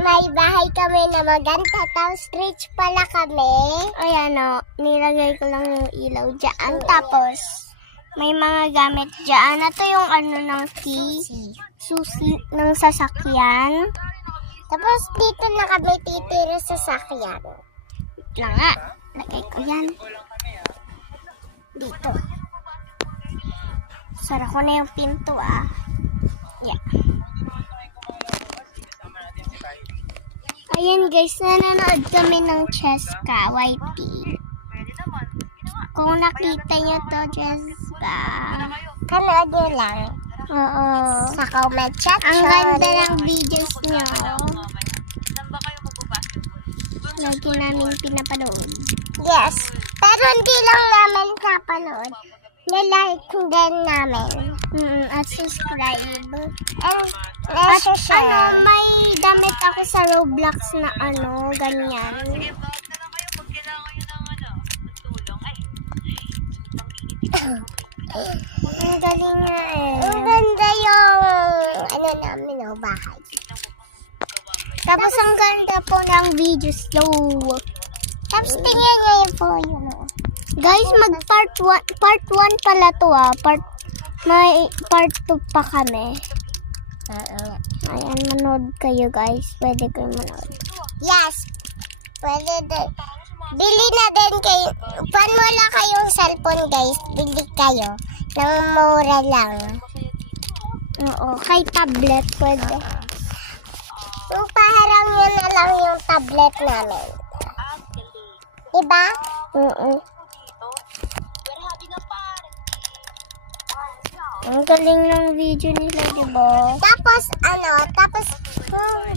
may bahay kami na maganda, tapos rich pala kami. Ayan o, nilagay ko lang yung ilaw dyan. Tapos, may mga gamit dyan. Ito yung ano ng key, susi ng sasakyan. Tapos dito na kami titira sa sakyan. Lang nga, lagay ko yan. Dito. Sara ko na yung pinto Yeah. Ayan guys, nanonood kami ng Cheska YT. Kung nakita nyo to, Cheska. Kanood nyo lang. Oo. Sa comment section. Ang ganda ng videos nyo. Lagi namin pinapanood. Yes. Pero hindi lang namin napanood. Nilike din namin. At subscribe. At Ano, may damit ako sa Roblox na ano, ganyan. Ang galing nga Ang ganda yung namin bahay. Tapos ang ganda po ng video slow. Tapos tingnan niya yung po yun. Guys, part 1 pala to may part 2 pa kami. Ayan, manood kayo guys. Pwede kayo manood. Yes. Pwede din. Bili na din kayo. Pan wala kayong cellphone guys, bili kayo. Nang mura lang. Oo, kay tablet pwede. Yung parang yun na lang yung tablet namin. Diba? Ang galing ng video nila, diba? Tapos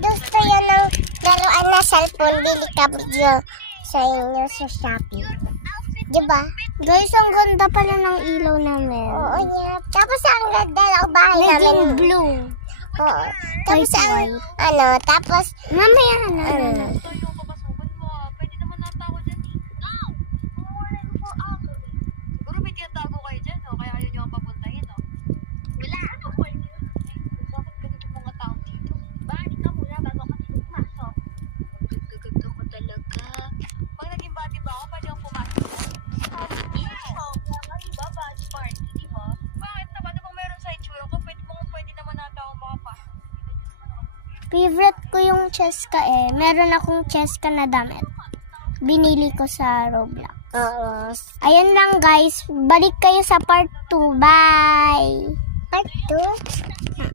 gusto yun ng laruan na cellphone, bili kayo sa inyo sa Shopee. Diba? Guys, ang ganda pala ng ilaw namin. Oo, yeah. Tapos ang ganda ng bahay namin. Naging blue. Oo. Tapos Kahit ang, white. tapos, Mamaya na. Siguro may tinatago kayo dyan, no? Kaya ayaw nyo ang papuntahin, no? Wala! Bakit ganito mga tao dito? Balik ka muna bago ka dito pumasok. Gaganda ko talaga. Pag naging body ba ako, pwede akong pumasok. Diba, badge party, diba? Bakit naman? Napang meron sa itsura ko, pwede naman nata ako makapasok. Favorite ko yung Cheska Meron akong Cheska na damit. Binili ko sa Roblox. oo. Ayun lang guys. Balik kayo sa part 2. Bye! Part 2?